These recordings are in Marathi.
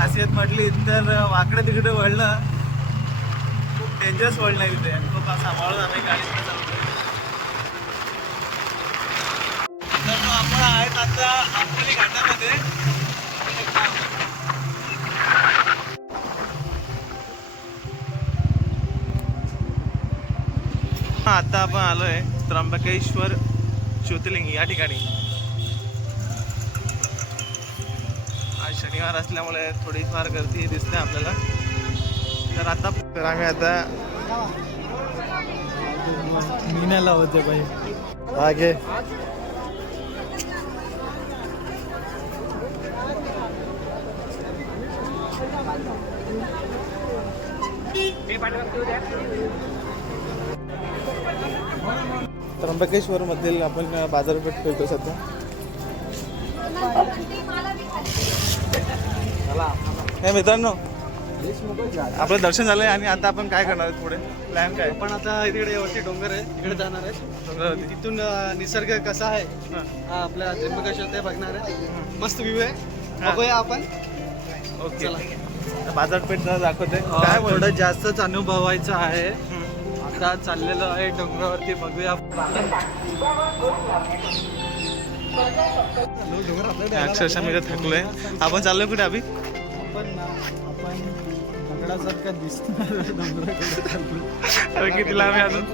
खासियत म्हटली तर वाकडे तिकडे वळलं. खूप डेंजरस वळलं आहे तिथे खूप सांभाळून आम्ही गाडी तर मग आपण आहेत आता आपली घाटामध्ये. हा, आता आपण आलोय त्र्यंबकेश्वर ज्योतिर्लिंग या ठिकाणी. शनिवार असल्यामुळे थोडीफार गर्दी दिसते आपल्याला. तर आता तर आम्ही आता मी नाही लावते भाई आगे त्र्यंबकेश्वर मधील आपण बाजारपेठ फिरतो सध्या हे मित्रांनो आपलं दर्शन झालंय आणि आता आपण काय करणार आहोत पुढे? प्लॅन काय? आपण आता तिकडे वरती डोंगर आहे तिकडे जाणार आहे. तिथून निसर्ग कसा आहे आपल्या त्र्यंबकेश्वर ते बघणार आहे. मस्त व्ह्यू आहे. बघूया आपण. ओके. बाजारपेठ जरा दाखवते. काय थोडं जास्तच अनुभवायचं आहे. आता चाललेलं आहे डोंगरावरती बघूया. अक्षरशः मी थकलोय. आपण चाललोय कुठे अभि? आपण ना, आपण दगडासारखा चाललोय. अरे किती लांब आहे अजून?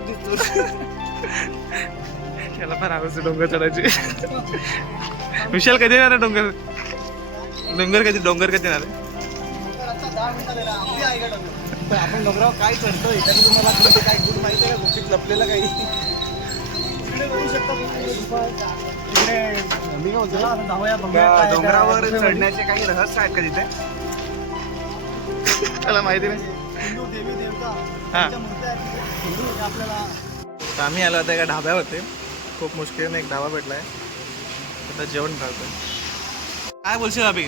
त्याला फार आवडते डोंगर चढायची. विशाल कधी येणार आहे डोंगर? डोंगर कधी डोंगर कधी येणार आहे? आपण डोंगरावर काय चढतोय त्याने तुम्हाला काय गुड माहिती आहे का? गुपित लपलेलं काही? डोंगरावर चढण्याचे काही रहस्य आहेत का तिथे? त्याला माहिती नाही? हा. आम्ही आलो होतो एका ढाब्यावरती. खूप मुश्किलीने एक ढाबा भेटलाय. आता जेवण करतोय. काय बोलशील अभि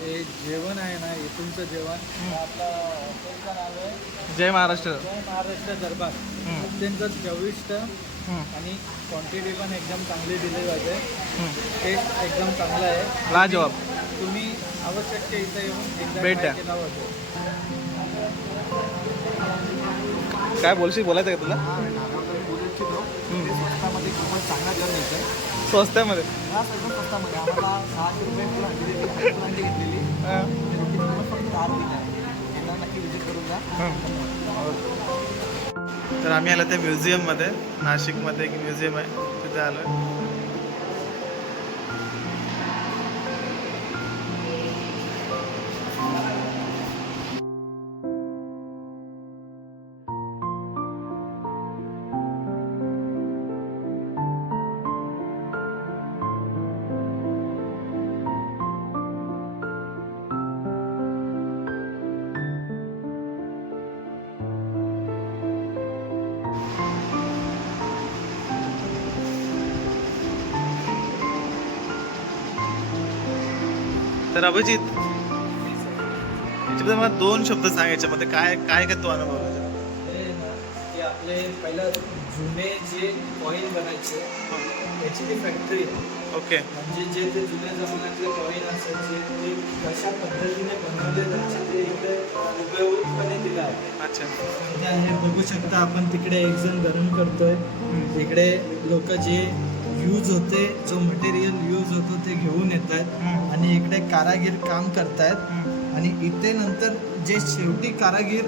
हे जेवण आहे ना इथूनचं जेवण. आपलं आहे. जय महाराष्ट्र. जय महाराष्ट्र दरबार. अत्यंत चविष्ट. आणि क्वांटिटी पण एकदम चांगली दिली जाते. टेस्ट एकदम चांगला आहे. लाजवाब. तुम्ही आवश्यक इथं येऊन भेट try द्या. केला होता काय बोलशील बोलायचं का तुला? स्वस्तामध्ये खूपच चांगला मिळतं स्वस्तामध्ये. हा एकदम स्वस्तामध्ये आम्हाला सहाशे रुपये फुल फुल घेतलेली. त्याची किंमत फक्त दहा रुपये आहे. एकदा नक्की विजिट करून जा तर आम्ही आलो त्या म्युझियममध्ये नाशिकमध्ये एक म्युझियम आहे तिथे आलो तर अभिजित याच्यामध्ये मला दोन शब्द सांगायचे मध्ये काय काय काय तो अनुभव? हे आपले पहिलं जुने जे कॉईन बनायचे त्याची ती फॅक्टरी आहे. ओके. म्हणजे जे ते जुन्या जमान्यातले कॉईन असायचे ते कशा पद्धतीने बनवले जायचे ते इकडे उपयोगपणे दिलं आहे. अच्छा. इथे आहे बघू शकता आपण तिकडे एक जण गरम करतोय. इकडे लोक जे यूज होते जो मटेरियल यूज होतो ते घेऊन येत आहेत आणि इकडे कारागीर काम करतायत. आणि इथे नंतर जे शेवटी कारागीर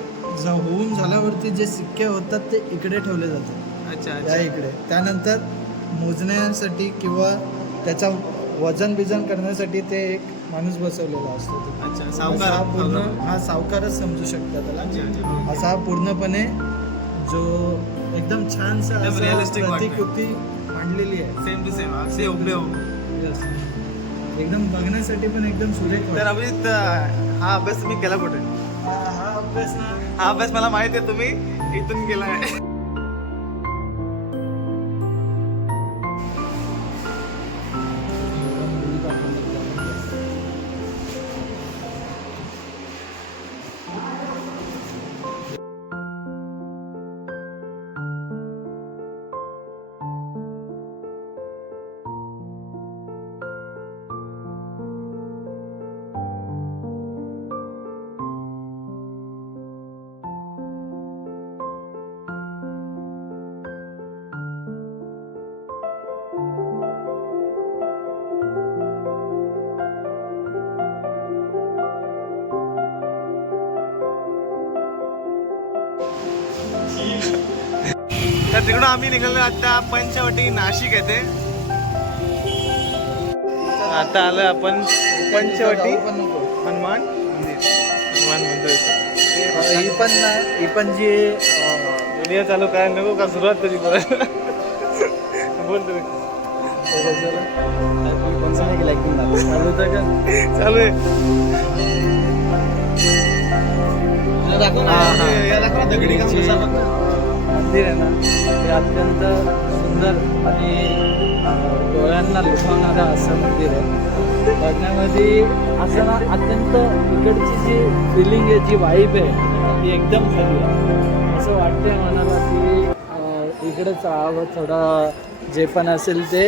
होऊन झाल्यावरती जे सिक्के होतात ते इकडे ठेवले जातात. अच्छा त्या इकडे. त्यानंतर मोजण्यासाठी किंवा त्याचा वजन बिजन करण्यासाठी ते एक माणूस बसवलेला असतो. अच्छा सावकार. हा पूर्ण हा सावकारच समजू शकता त्याला. असा हा पूर्णपणे जो एकदम वाटतंय. प्रतिकृती मांडलेली आहे. सेम टू सेम अगदी Yes. एकदम बघण्यासाठी पण एकदम सुरेख तर. अभिजित हा अभ्यास तुम्ही केला कुठे? हा हा अभ्यास ना. हा अभ्यास मला माहिती आहे तुम्ही इथून केलाय तिकडून आम्ही निघालो आता. पंचवटी नाशिक येते. आता आलोय आपण पंचवटी हनुमान मंदिर. हनुमान मंदिर. ही पण ही पण जी व्हिडिओ चालू काय नको का सुरुवात तरी बोल तुम्ही चालू आहे. दाखव. दगडी. मंदिर आहे ना ते अत्यंत सुंदर आणि डोळ्यांना लुभावणारं असं मंदिर आहे. बघण्यामध्ये असं ना अत्यंत इकडची जी फिलिंग आहे जी वाईब आहे ती एकदम झाली आहे. असं वाटतंय मनाला की इकडे थोडा थोडं जे पण असेल ते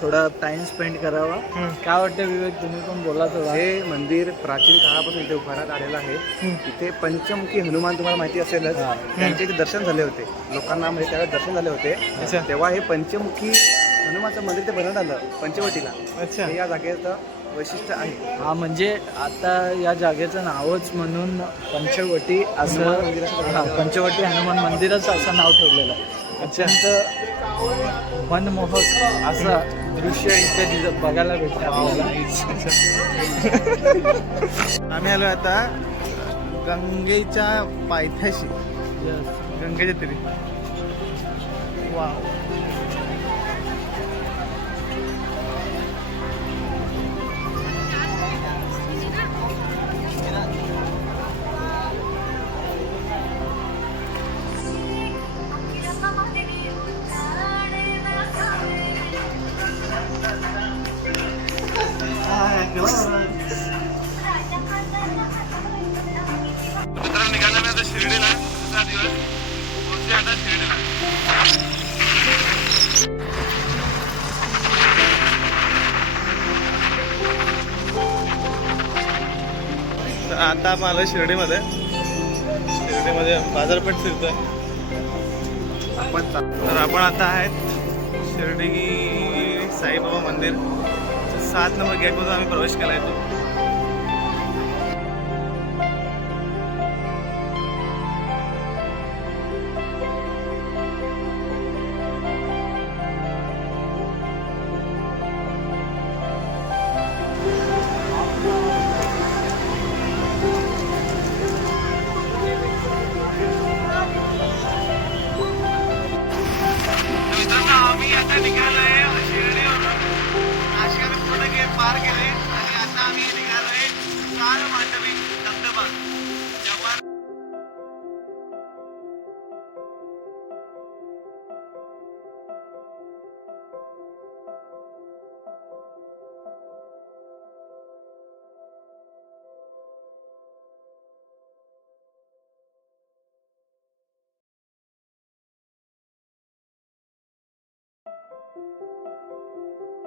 थोडा टाइम स्पेंड करावा. काय वाटतं विवेक तुम्ही पण बोला थोडा. हे मंदिर प्राचीन काळापासून इथे उभारण्यात आलेलं आहे. इथे पंचमुखी हनुमान तुम्हाला माहिती असेलच. त्यांचे दर्शन झाले होते. लोकांना म्हणजे त्यावेळेस दर्शन झाले होते. तेव्हा हे पंचमुखी हनुमानचं मंदिर ते बनवण्यात आलं पंचवटीला. अच्छा. या जागेचं वैशिष्ट्य आहे. हा म्हणजे आता या जागेचं नावच म्हणून पंचवटी असं पंचवटी हनुमान मंदिरच असं नाव ठेवलेलं आहे. अत्यंत मनमोहक असं दृश्य इथे दिस- बघायला भेटतं आपल्याला. आम्ही आलो आता गंगेच्या पायथ्याशी. Yes. गंगेच्या तरी. वाव मित्रांनो निघाला मी आता शिर्डीला दिवस आता शिर्डीला तर आता आपण आलो शिर्डीमध्ये. शिर्डीमध्ये बाजारपेठ फिरतोय. आपण तर आपण आता आहेत शिर्डी साईबाबा मंदिर. सात नंबर गेटमधून आम्ही प्रवेश केला आहे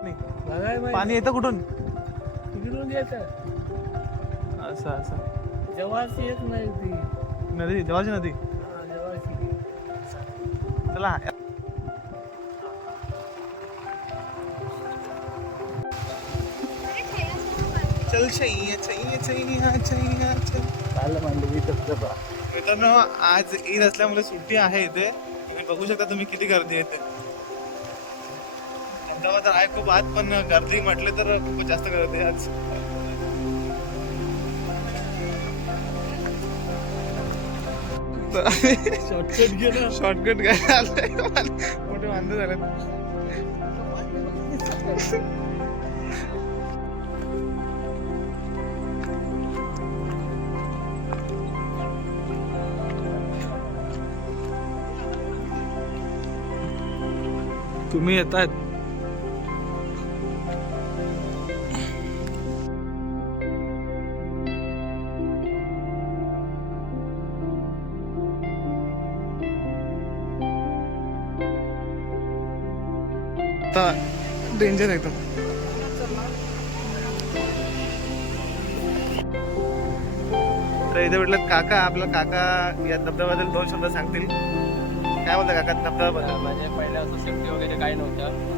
पाणी येतं कुठून? तिकडून असं असं. जवळच येत नाही ती नदी जवळची नदी. हा. चला. चल छैया छैया छैया छैया चल काल मांडवी धबधबा मित्रांनो आज ईद असल्यामुळे सुट्टी आहे इथे. तुम्ही बघू शकता तुम्ही किती गर्दी येते तर आहे खूप आज पण गर्दी म्हटले तर खूप जास्त गर्दी आहे आज. शॉर्टकट गेलं. शॉर्टकट आलंय मोठे वांदे झाले तुम्ही येत आता डेंजर एकदम तर इथे म्हटलं काका आपला काका या धबधब्याबद्दल दोन शब्द सांगतील. काय बोलता काका धबधब्याबद्दल म्हणजे पहिल्या असं सेफ्टी वगैरे काही नव्हतं.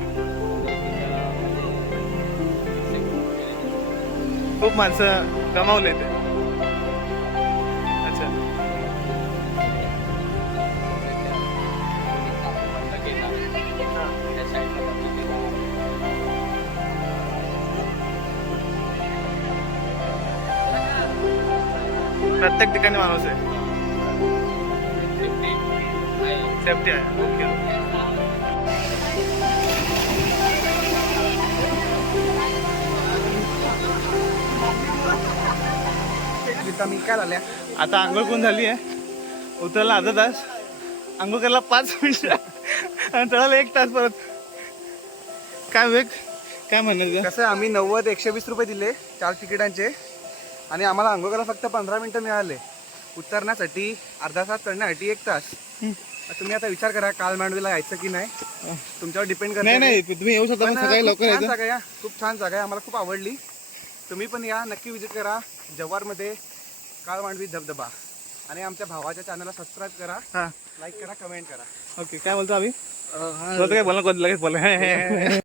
खूप माणसं कमावले ते. प्रत्येक ठिकाणी माणूस आहे. सेफ्टी आहे. ओके मी काय झाल्या आता आंघोळ कोण झाली आहे. उतरला अर्धा तास. आंघोळ करायला पाच मिनिट. आणि चढायला एक तास परत. काय वेग काय म्हणणं कसं आम्ही नव्वद एकशे वीस रुपये दिले चार तिकिटांचे. आणि आम्हाला आंघोळ करायला फक्त पंधरा मिनिटं मिळाले. उतरण्यासाठी अर्धा तास चढण्यासाठी एक तास. तुम्ही आता विचार करा काल मांडवीला यायचं की नाही? तुमच्यावर डिपेंड करत नाही नाही तुम्ही येऊ शकता पण सकाळी लवकर छान यायचं जागा हा. खूप छान जागा आहे आम्हाला खूप आवडली. तुम्ही पण या नक्की विजिट करा. जव्हारमध्ये काळ मांडवी धबधबा. आणि आमच्या भावाच्या चॅनलला सबस्क्राईब करा. हा. लाईक करा कमेंट करा. ओके काय बोलतो आम्ही बोलतो काय? बोला लगेच बोला.